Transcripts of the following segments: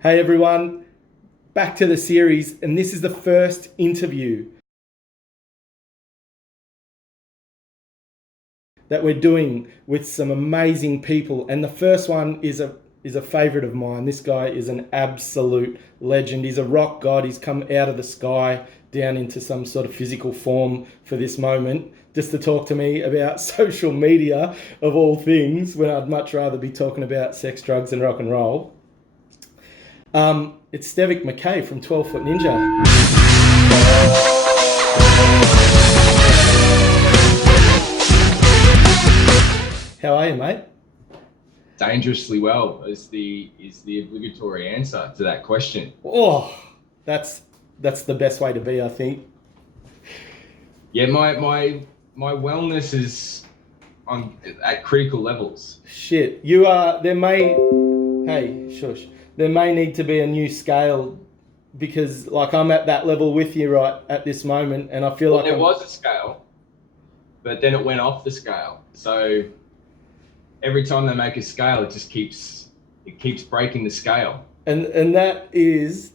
Hey everyone, back to the series, and this is the first interview that we're doing with some amazing people. And the first one is a favorite of mine. This guy is an absolute legend. He's a rock god. He's come out of the sky down into some sort of physical form for this moment, just to talk to me about social media of all things, when I'd much rather be talking about sex, drugs, and rock and roll. It's Stevic Mackay from 12 Foot Ninja. How are you, mate? Dangerously well is the obligatory answer to that question. Oh, that's the best way to be, I think. Yeah, my wellness is on at critical levels. Shit, hey, shush. There may need to be a new scale because, like, I'm at that level with you right at this moment, and I feel Well, like there was a scale, but then it went off the scale. So every time they make a scale, it keeps breaking the scale. and that is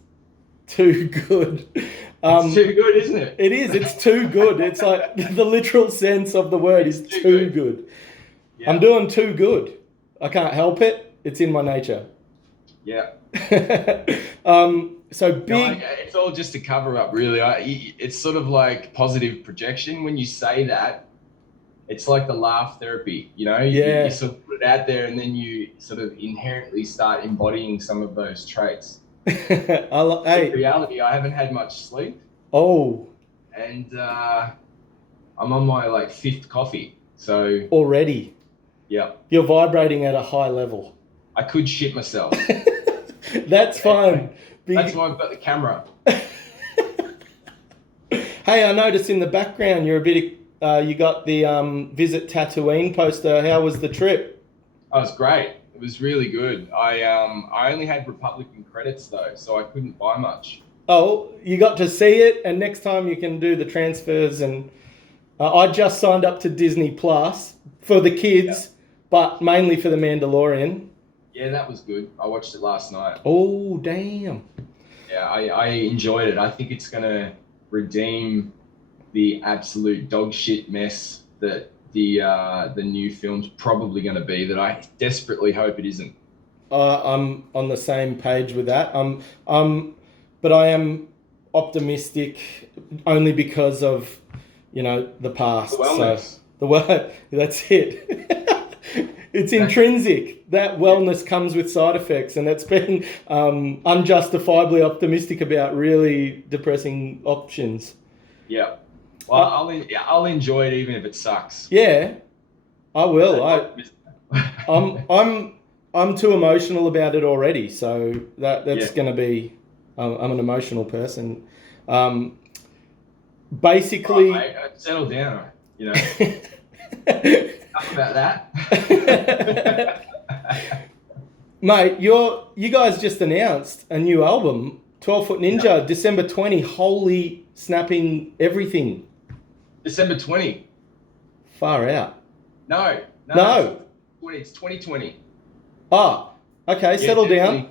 too good. It's too good, isn't it? It is. It's too good. It's like the literal sense of the word is too good. Yeah. I'm doing too good. I can't help it. It's in my nature. Yeah. So big. No, it's all just a cover up, really. It's sort of like positive projection. When you say that, it's like the laugh therapy, Yeah. You sort of put it out there and then you sort of inherently start embodying some of those traits. Hey. In reality, I haven't had much sleep. Oh. And I'm on my fifth coffee. So Already. yeah. You're vibrating at a high level. I could shit myself. That's fine. That's why I've got the camera. Hey, I noticed in the background you got the Visit Tatooine poster. How was the trip? Oh, it was great. It was really good. I only had Republican credits though, so I couldn't buy much. Oh, you got to see it, and next time you can do the transfers. And I just signed up to Disney Plus for the kids, but mainly for The Mandalorian. Yeah, that was good. I watched it last night. Oh, damn. Yeah, I enjoyed it. I think it's going to redeem the absolute dog shit mess that the new film's probably going to be, that I desperately hope it isn't. I'm on the same page with that. But I am optimistic only because of, the past. The wellness. So the word, that's it. It's intrinsic. That wellness comes with side effects, and that's been unjustifiably optimistic about really depressing options. Yeah. Well, I'll enjoy it even if it sucks. Yeah, I will. I'm too emotional about it already, so that's going to be. I'm an emotional person. Basically, right, mate, settle down. Enough about that. Mate, you guys just announced a new album, 12 Foot Ninja, Yeah. December 20. Holy snapping everything. December 20. Far out. No. It's 2020. Oh, okay, settle definitely. down.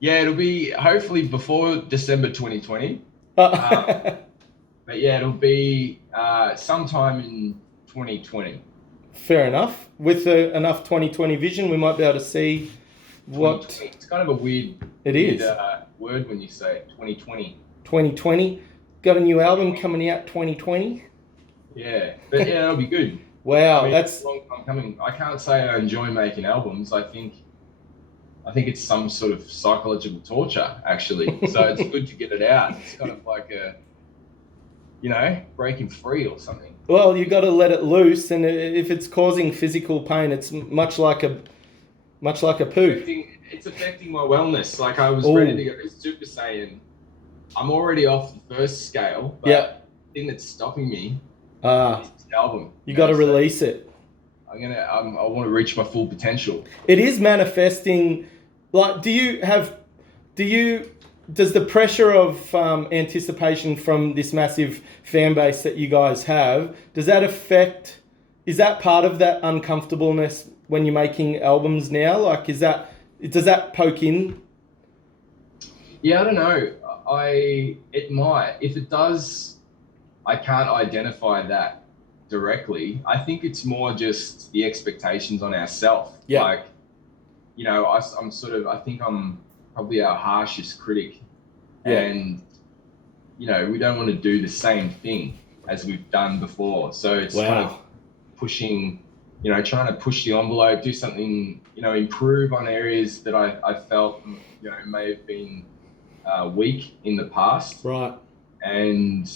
Yeah, it'll be hopefully before December 2020. But yeah, it'll be sometime in 2020. Fair enough. With enough 2020 vision, we might be able to see what... It's kind of a weird word when you say it, 2020. 2020. Got a new album coming out 2020. Yeah, but yeah, that'll be good. Wow, that's a long time coming. I can't say I enjoy making albums. I think it's some sort of psychological torture, actually. So it's good to get it out. It's kind of like breaking free or something. Well, you got to let it loose, and if it's causing physical pain, it's much like a poo. It's affecting my wellness. Like, I was ready to go Super Saiyan. I'm already off the first scale, but the thing that's stopping me is this album. You got to release it. I want to reach my full potential. It is manifesting. Like, does the pressure of anticipation from this massive fan base that you guys have, is that part of that uncomfortableness when you're making albums now? Like, does that poke in? Yeah, I don't know. It might. If it does, I can't identify that directly. I think it's more just the expectations on ourselves. Yeah. Like, I'm sort of, I think I'm probably our harshest critic, Yeah. and we don't want to do the same thing as we've done before. So it's kind of Wow. pushing, trying to push the envelope, do something, improve on areas that I felt, may have been weak in the past, Right. and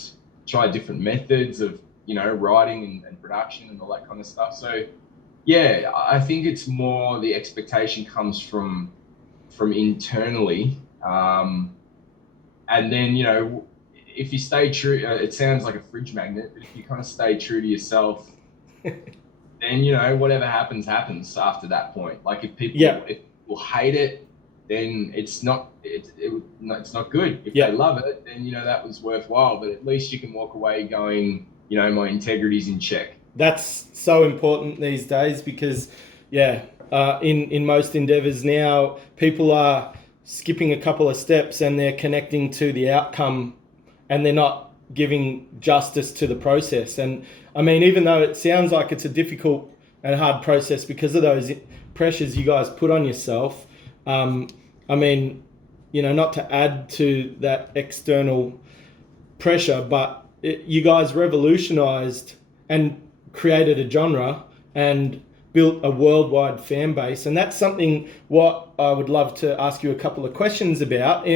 try different methods of, writing and production and all that kind of stuff. So yeah, I think it's more the expectation comes from internally. And then, if you stay true, it sounds like a fridge magnet, but if you kind of stay true to yourself, then, whatever happens after that point. Like if Yeah. people hate it, then it's not good. If Yeah. they love it, then, that was worthwhile, but at least you can walk away going, my integrity's in check. That's so important these days because, yeah, in most endeavors now, people are skipping a couple of steps and they're connecting to the outcome and they're not giving justice to the process. And I mean, even though it sounds like it's a difficult and hard process because of those pressures you guys put on yourself, I mean, not to add to that external pressure, but you guys revolutionized and created a genre and built a worldwide fan base. And that's something what I would love to ask you a couple of questions about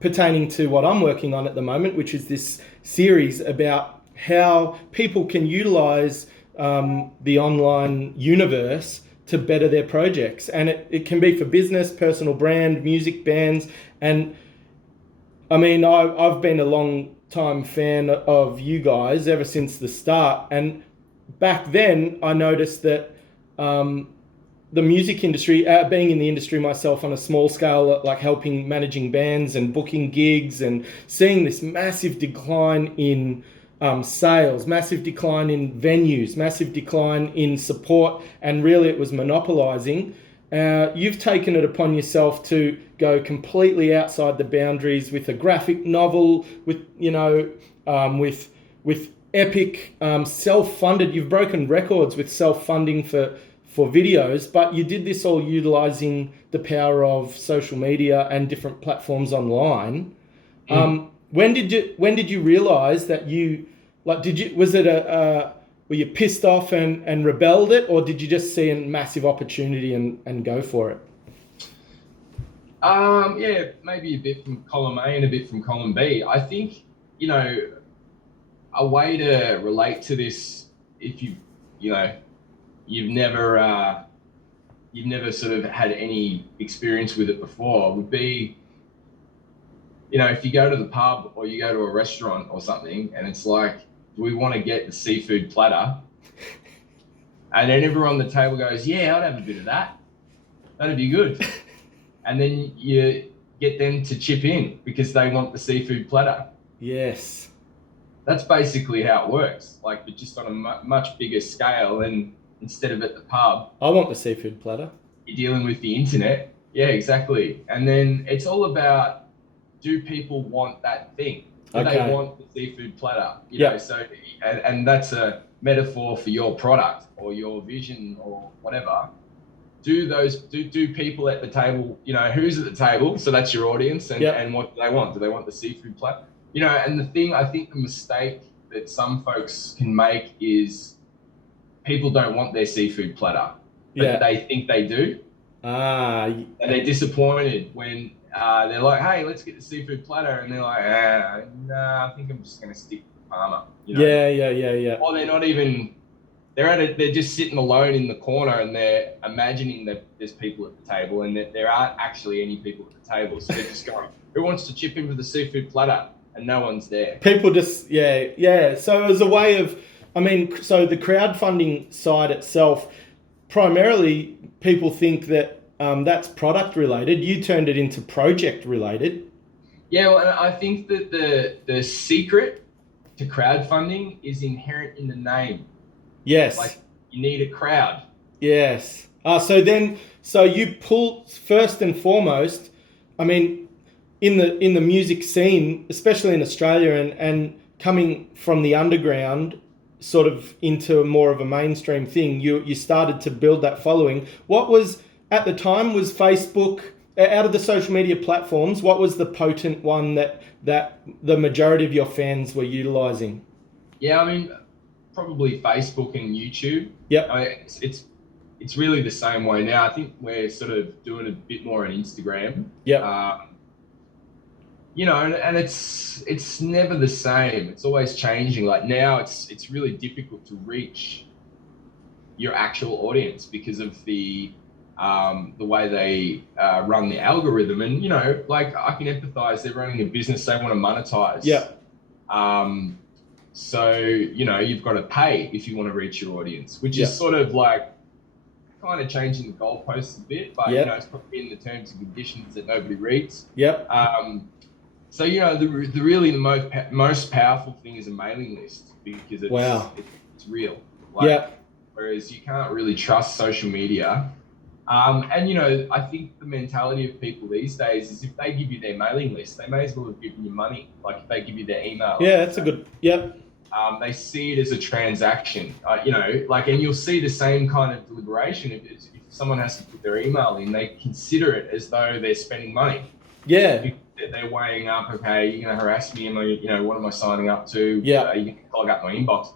pertaining to what I'm working on at the moment, which is this series about how people can utilize the online universe to better their projects. And it can be for business, personal brand, music, bands. And I mean, I've been a long time fan of you guys ever since the start. And back then, I noticed that the music industry, being in the industry myself on a small scale, like helping managing bands and booking gigs and seeing this massive decline in sales, massive decline in venues, massive decline in support, and really it was monopolizing. You've taken it upon yourself to go completely outside the boundaries with a graphic novel, with with epic self-funded. You've broken records with self-funding for videos, but you did this all utilizing the power of social media and different platforms online. When did you realize that you was it were you pissed off and rebelled it, or did you just see a massive opportunity and go for it? Yeah, maybe a bit from column A and a bit from column B. I think, a way to relate to this, if you've never sort of had any experience with it before, would be, if you go to the pub or you go to a restaurant or something and it's like, do we want to get the seafood platter? And then everyone at the table goes, yeah, I'd have a bit of that. That'd be good. And then you get them to chip in because they want the seafood platter. Yes. That's basically how it works, like, but just on a much bigger scale. And instead of at the pub, I want the seafood platter. You're dealing with the internet. Yeah, exactly. And then it's all about, do people want that thing? Do they want the seafood platter? You know, so, and that's a metaphor for your product or your vision or whatever. Do people at the table, who's at the table? So that's your audience, and what do they want? Do they want the seafood platter? And the thing, I think the mistake that some folks can make is people don't want their seafood platter, but they think they do. And they're disappointed when they're like, hey, let's get the seafood platter. And they're like, nah, I think I'm just going to stick with the Parma. Yeah. Or they're not even, they're just sitting alone in the corner and they're imagining that there's people at the table and that there aren't actually any people at the table. So they're just going, who wants to chip in with the seafood platter? And no one's there. People just, So it was a way of, so the crowdfunding side itself, primarily people think that that's product related. You turned it into project related. Yeah, well, and I think that the secret to crowdfunding is inherent in the name. Yes. Like, you need a crowd. Yes. So you pull, first and foremost, in the music scene, especially in Australia, and coming from the underground sort of into more of a mainstream thing, you started to build that following. What was at the time was Facebook, out of the social media platforms, what was the potent one that the majority of your fans were utilizing? Yeah, I mean, probably Facebook and YouTube. Yep. It's really the same way now. I think we're sort of doing a bit more on Instagram. Yep. And it's never the same. It's always changing. Like now, it's really difficult to reach your actual audience because of the way they run the algorithm. And like I can empathize. They're running a business. They want to monetize. Yeah. So you've got to pay if you want to reach your audience, which is sort of like kind of changing the goalposts a bit. But it's probably in the terms and conditions that nobody reads. Yep. So the most powerful thing is a mailing list because it's real. Whereas you can't really trust social media. And I think the mentality of people these days is if they give you their mailing list, they may as well have given you money. Like if they give you their email. Yeah, that's a good. Yep. They see it as a transaction. And you'll see the same kind of deliberation if someone has to put their email in. They consider it as though they're spending money. Yeah. They're weighing up, okay, you're going to harass me, what am I signing up to? Yeah. You can clog up my inbox.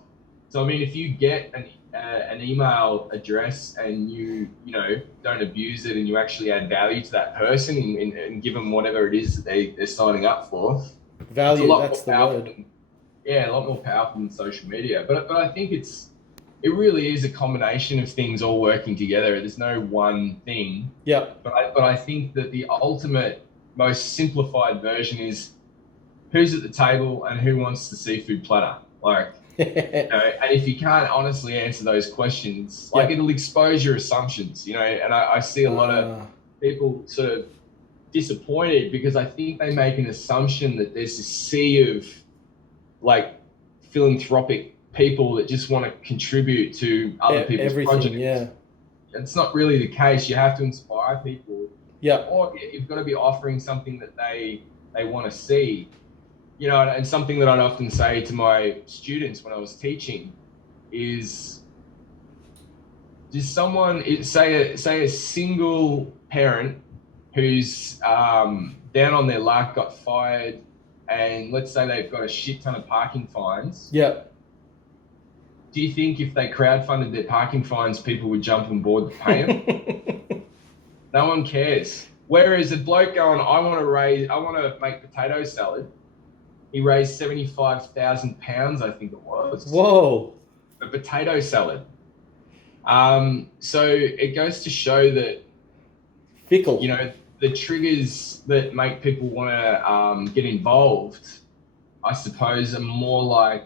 So, I mean, if you get an email address and you don't abuse it and you actually add value to that person and give them whatever it is that they're signing up for. Value, that's the word. A lot more powerful than social media. But I think it really is a combination of things all working together. There's no one thing. Yeah. But I think that the ultimate, most simplified version is who's at the table and who wants the seafood platter. Like, and if you can't honestly answer those questions, it'll expose your assumptions, and I see a lot of people sort of disappointed because I think they make an assumption that there's this sea of like philanthropic people that just want to contribute to other people's projects. Yeah. It's not really the case. You have to inspire people. Yeah. Or you've got to be offering something that they want to see. And something that I'd often say to my students when I was teaching is, does someone say a single parent who's down on their luck, got fired, and let's say they've got a shit ton of parking fines. Yeah. Do you think if they crowdfunded their parking fines, people would jump on board to pay them? No one cares. Whereas a bloke going, I want to make potato salad. He raised 75,000 pounds, I think it was. Whoa. A potato salad. So it goes to show that fickle. The triggers that make people want to get involved, I suppose, are more like,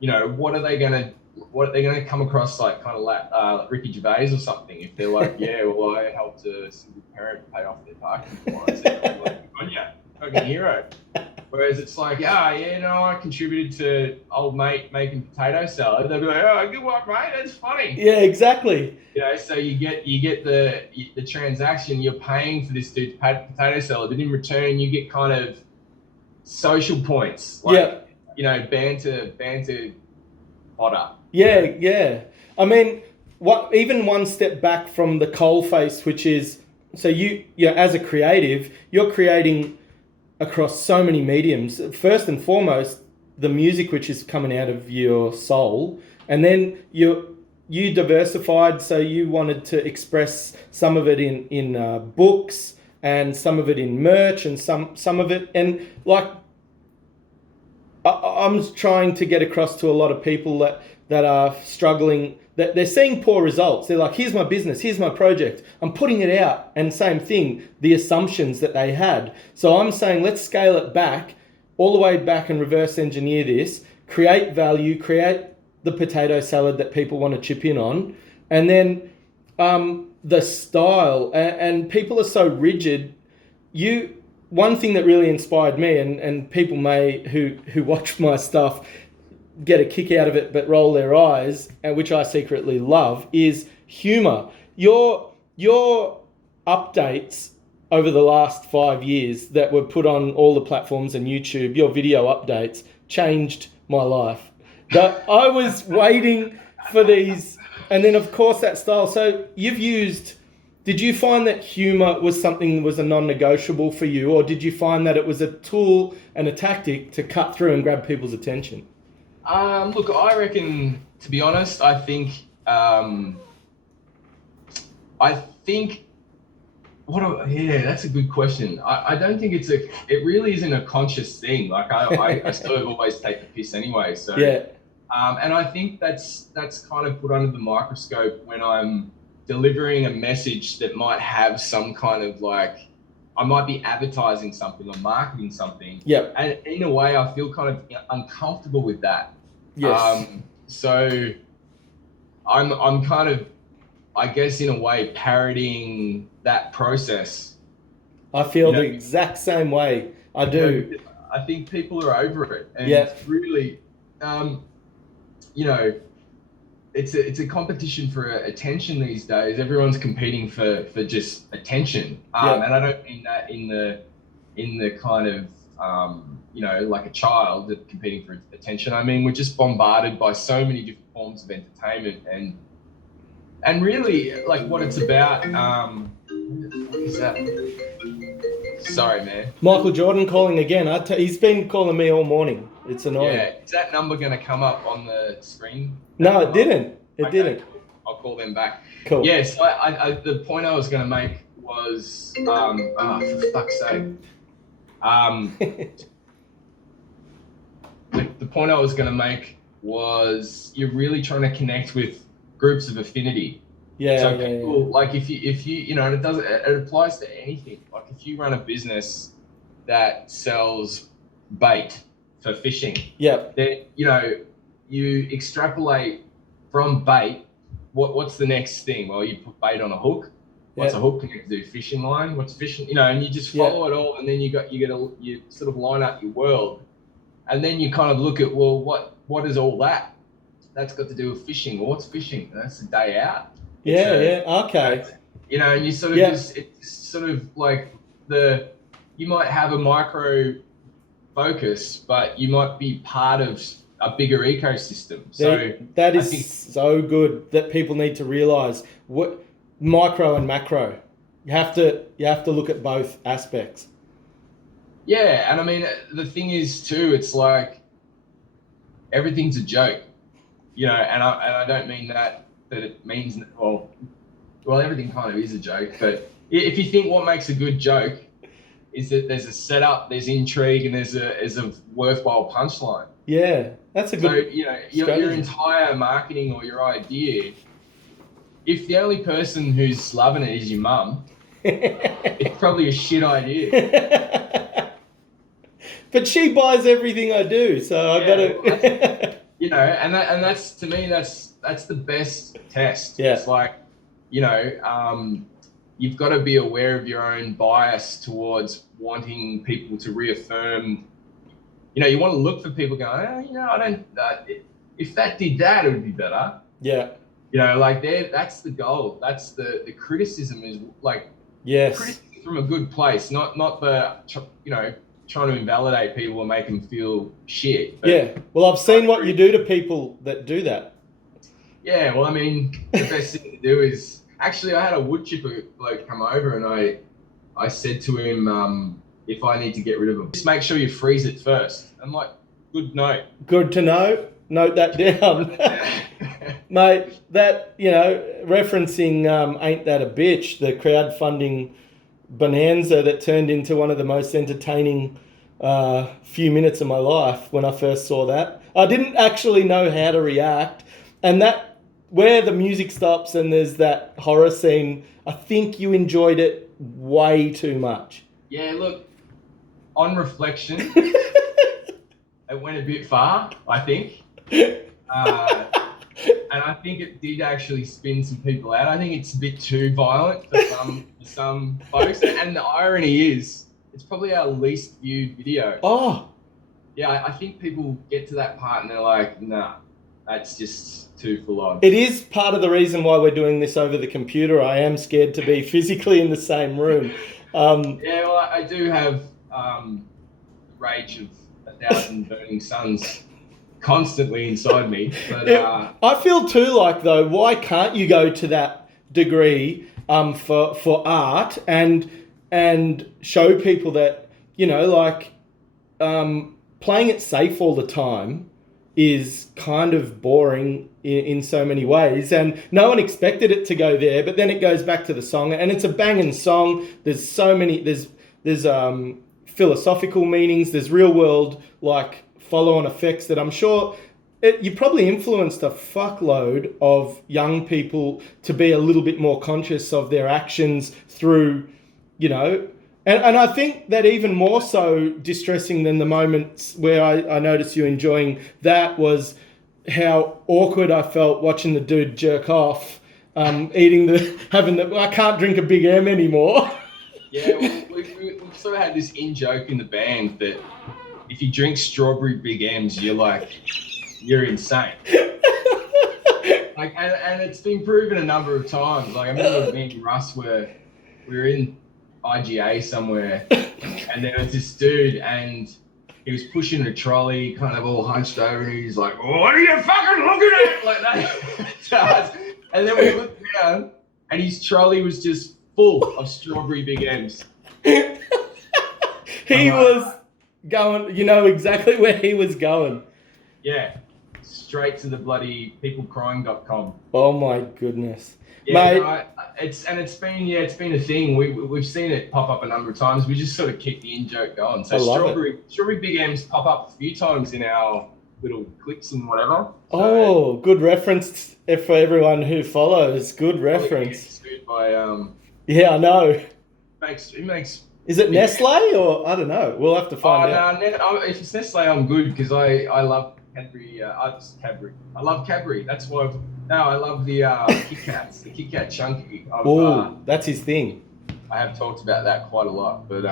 what are they going to come across like kind of like Ricky Gervais or something? If they're like, yeah, well, I helped a single parent pay off their parking fines. Like, on ya, fucking hero. Whereas it's like, I contributed to old mate making potato salad. They'll be like, oh, good work, mate. That's funny. Yeah, exactly. So you get the transaction. You're paying for this dude's potato salad, but in return, you get kind of social points, like banter fodder. Yeah. I mean, even one step back from the coalface, which is, so you as a creative, you're creating across so many mediums. First and foremost, the music which is coming out of your soul, and then you diversified, so you wanted to express some of it in books and some of it in merch and some of it, and like I'm trying to get across to a lot of people that are struggling, that they're seeing poor results. They're like, here's my business, here's my project, I'm putting it out, and same thing, the assumptions that they had. So I'm saying, let's scale it back, all the way back, and reverse engineer this, create value, create the potato salad that people want to chip in on, and then the style, and people are so rigid. One thing that really inspired me, and people may who watch my stuff get a kick out of it but roll their eyes, which I secretly love, is humor. Your updates over the last 5 years that were put on all the platforms and YouTube, your video updates changed my life. That I was waiting for these, and then of course that style. So did you find that humor was a non-negotiable for you, or did you find that it was a tool and a tactic to cut through and grab people's attention? Look, I reckon, to be honest, I think that's a good question. I don't think it really isn't a conscious thing. Like I sort of always take the piss anyway. So yeah. And I think that's kind of put under the microscope when I'm delivering a message that might have some kind of like, I might be advertising something or marketing something. Yeah. And in a way, I feel kind of uncomfortable with that. Yes. So I'm kind of, I guess, in a way, parodying that process. I feel the exact same way. I do. I think people are over it, and yeah. really, it's a competition for attention these days. Everyone's competing for just attention, and I don't mean that in the kind of like a child that's competing for attention. I mean, we're just bombarded by so many different forms of entertainment, and really, like, what it's about. What is that? Sorry, man. Michael Jordan calling again. He's been calling me all morning. It's annoying. Yeah, is that number going to come up on the screen? No, it didn't. It didn't. Cool. I'll call them back. Cool. Yeah, so the point I was going to make was, for fuck's sake. The point I was going to make was you're really trying to connect with groups of affinity. Yeah. So people, like if you and it applies to anything. Like if you run a business that sells bait for fishing. Yeah. Then you extrapolate from bait. What's the next thing? Well, you put bait on a hook. What's a hook connected to? Fishing line. What's fishing? And you just follow it all, and then you sort of line up your world, and then you kind of look at, well, what is all that? That's got to do with fishing. Well, what's fishing? That's a day out. Okay. And you sort of it's sort of like you might have a micro focus, but you might be part of a bigger ecosystem. So that is so good that people need to realize what micro and macro. You have to look at both aspects. Yeah, and I mean the thing is too, it's like everything's a joke, and I don't mean that it means well everything kind of is a joke, but if you think what makes a good joke is that there's a setup, there's intrigue, and there's a worthwhile punchline. Yeah, that's a good. So your entire marketing or your idea, if the only person who's loving it is your mum, it's probably a shit idea. But she buys everything I do, so I gotta. And that's, to me, that's the best test. Yeah. It's like, you've got to be aware of your own bias towards wanting people to reaffirm. You want to look for people going, I don't. If that did that, it would be better. Yeah. That's the goal. That's the criticism is like. Yes. Criticism from a good place, not the trying to invalidate people or make them feel shit. But well, I've seen what you do to people that do that. Yeah, well, I mean, the best thing to do is actually, I had a wood chipper bloke come over, and I said to him, if I need to get rid of them, just make sure you freeze it first. I'm like, good note. Good to know. Note that down. Mate, that, referencing Ain't That a Bitch, the crowdfunding bonanza that turned into one of the most entertaining few minutes of my life when I first saw that. I didn't actually know how to react. And that, where the music stops and there's that horror scene, I think you enjoyed it way too much. Yeah, look, on reflection, it went a bit far, I think. And I think it did actually spin some people out. I think it's a bit too violent for some folks. And the irony is, it's probably our least viewed video. Oh. Yeah, I think people get to that part and they're like, nah, that's just too full on. It is part of the reason why we're doing this over the computer. I am scared to be physically in the same room. Yeah, well, I do have rage of 1,000 burning suns constantly inside me. But I feel too like though, why can't you go to that degree for art and show people that like playing it safe all the time is kind of boring in so many ways, and no one expected it to go there. But then it goes back to the song, and it's a banging song. There's so many. There's philosophical meanings. There's real world like follow-on effects that I'm sure you probably influenced a fuckload of young people to be a little bit more conscious of their actions through, and I think that even more so distressing than the moments where I noticed you enjoying that was how awkward I felt watching the dude jerk off, I can't drink a Big M anymore. Yeah, we've sort of had this in-joke in the band that if you drink strawberry Big M's, you're insane. And it's been proven a number of times. Like I remember me and Russ we were in IGA somewhere, and there was this dude, and he was pushing a trolley, kind of all hunched over, and he's like, "What are you fucking looking at?" Like that. And then we looked down, and his trolley was just full of strawberry Big M's. He was going, exactly where he was going. Yeah, straight to the bloody peoplecrying.com. Oh my goodness. Yeah, Mate, no, it's been a thing. We've seen it pop up a number of times. We just sort of keep the in-joke going. So strawberry Big M's pop up a few times in our little clips and whatever. So, good reference for everyone who follows. Good reference. Sued by Yeah, I know. It makes. Is it Nestle or I don't know? We'll have to find out. No, if it's Nestle, I'm good because I love Cadbury. I love Cadbury. That's why. No, I love the Kit Kats. The Kit Kat Chunky. That's his thing. I have talked about that quite a lot, but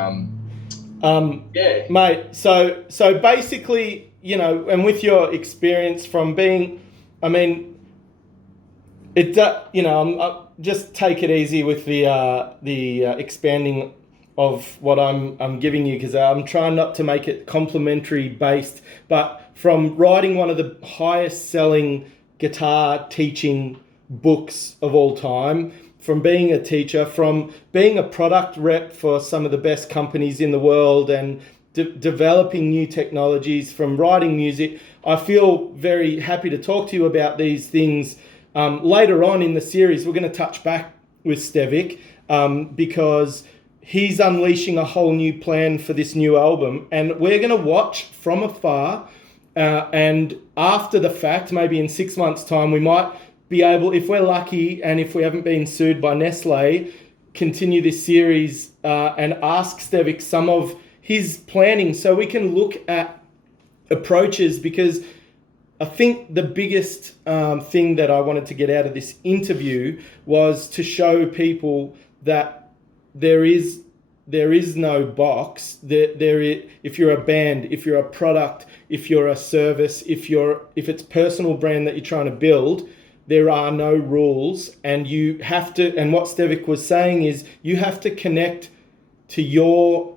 yeah, mate. So basically, and with your experience from being, just take it easy with the expanding of what I'm giving you, because I'm trying not to make it complimentary based, but from writing one of the highest selling guitar teaching books of all time, from being a teacher, from being a product rep for some of the best companies in the world, and developing new technologies, from writing music. I feel very happy to talk to you about these things. Later on in the series, we're going to touch back with Stevic because he's unleashing a whole new plan for this new album, and we're going to watch from afar. And after the fact, maybe in 6 months' time, we might be able, if we're lucky and if we haven't been sued by Nestle, continue this series and ask Stevic some of his planning so we can look at approaches, because I think the biggest thing that I wanted to get out of this interview was to show people that there is no box. If you're a band, if you're a product, if you're a service, if it's personal brand that you're trying to build, there are no rules, and you have to. And what Stevic was saying is, you have to connect to your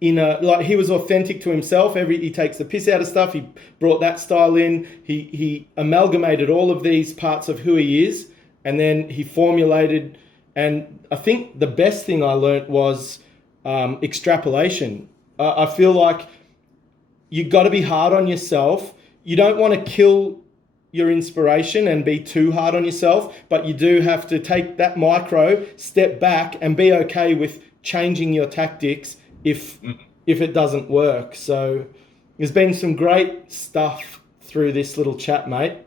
inner. Like, he was authentic to himself. He takes the piss out of stuff. He brought that style in. He amalgamated all of these parts of who he is, and then he formulated. And I think the best thing I learnt was extrapolation. I feel like you got to be hard on yourself. You don't want to kill your inspiration and be too hard on yourself, but you do have to take that micro step back and be okay with changing your tactics if it doesn't work. So there's been some great stuff through this little chat, mate.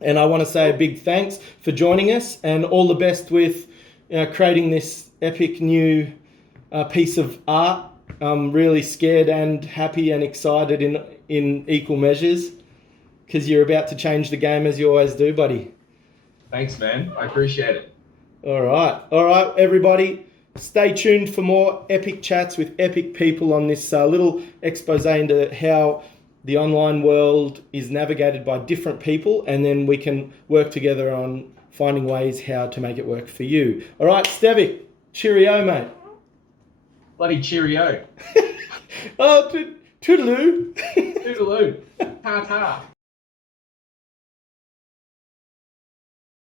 And I want to say a big thanks for joining us, and all the best with creating this epic new piece of art. I'm really scared and happy and excited in equal measures, because you're about to change the game, as you always do, buddy. Thanks, man. I appreciate it. All right, everybody. Stay tuned for more epic chats with epic people on this little expose into how the online world is navigated by different people, and then we can work together on finding ways how to make it work for you. All right, Stevic, cheerio, mate. Bloody cheerio. Oh, toodaloo. Toodaloo. Ta-ta.